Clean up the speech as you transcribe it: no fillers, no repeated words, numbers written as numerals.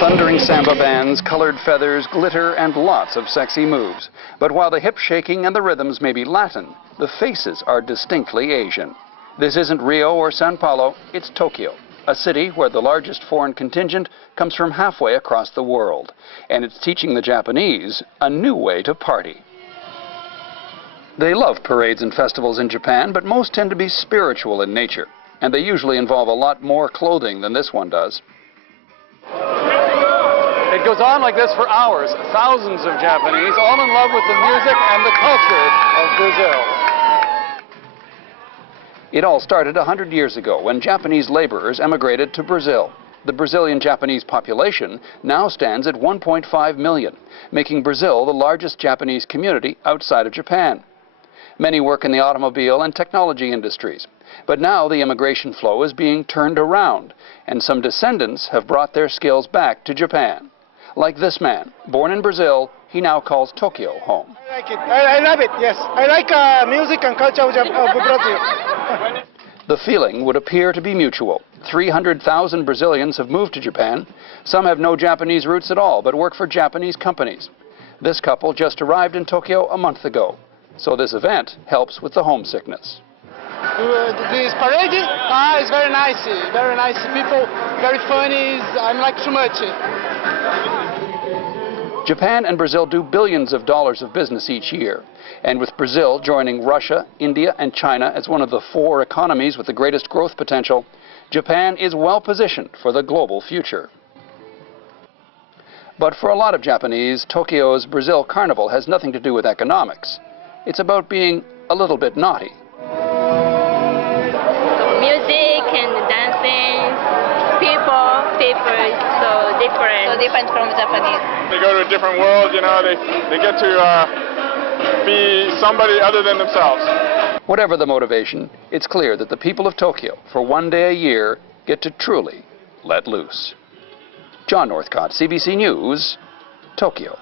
Thundering samba bands, colored feathers, glitter, and lots of sexy moves. But while the hip shaking and the rhythms may be Latin, the faces are distinctly Asian. This isn't Rio or Sao Paulo, it's Tokyo, a city where the largest foreign contingent comes from halfway across the world. And it's teaching the Japanese a new way to party. They love parades and festivals in Japan, but most tend to be spiritual in nature. And they usually involve a lot more clothing than this one does. It goes on like this for hours. Thousands of Japanese, all in love with the music and the culture of Brazil. It all started 100 years ago when Japanese laborers emigrated to Brazil. The Brazilian-Japanese population now stands at 1.5 million, making Brazil the largest Japanese community outside of Japan. Many work in the automobile and technology industries. But now the immigration flow is being turned around, and some descendants have brought their skills back to Japan. Like this man, born in Brazil, he now calls Tokyo home. I like it. I love it, yes. I like music and culture of Brazil. The feeling would appear to be mutual. 300,000 Brazilians have moved to Japan. Some have no Japanese roots at all, but work for Japanese companies. This couple just arrived in Tokyo a month ago, so this event helps with the homesickness. This parade is very nice. Very nice people, very funny. I like too much. Japan and Brazil do billions of dollars of business each year. And with Brazil joining Russia, India, and China as one of the 4 economies with the greatest growth potential, Japan is well positioned for the global future. But for a lot of Japanese, Tokyo's Brazil Carnival has nothing to do with economics. It's about being a little bit naughty. Music and dancing, people is so different. So different from Japanese. They go to a different world, you know, they get to be somebody other than themselves. Whatever the motivation, it's clear that the people of Tokyo, for one day a year, get to truly let loose. John Northcott, CBC News, Tokyo.